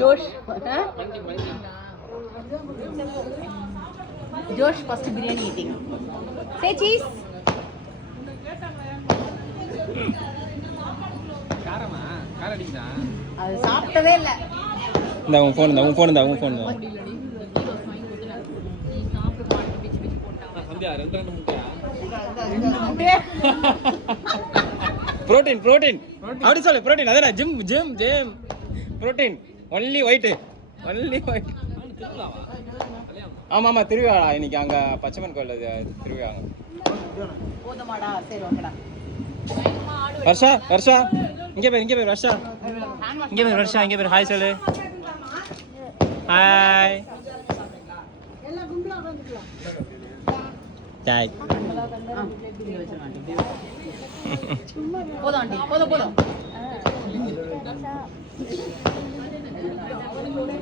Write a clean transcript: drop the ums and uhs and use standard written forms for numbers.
ஜோஷ் ஜோஷ் first biryani eating. சே cheese. காரமா கார அடிக்குதா? அது சாப்பிட்டவே இல்ல. இந்த உன் ஃபோன் இந்த உன் ஃபோன் இந்த உன் ஃபோன். சந்தியா ரெண்டு முட்டையா? புரோட்டீன் புரோட்டீன் அப்படி சொல்லு. புரோட்டீன் அதான் gym gym gym protein only white only white. ஆமாம் ஆமாம் திருவிழா இன்னைக்கு அங்கே பச்சைமன் கோயில் திருவிழா. போதுமாடா சரி ஓகேடா. வர்ஷா வர்ஷா இங்கே பேர் வர்ஷா இங்கே பேர் வர்ஷா இங்கே பேர் ஹாய் சொல்லு. ஹாய் டாய். போதும் ஆண்டி போதும் போதும்.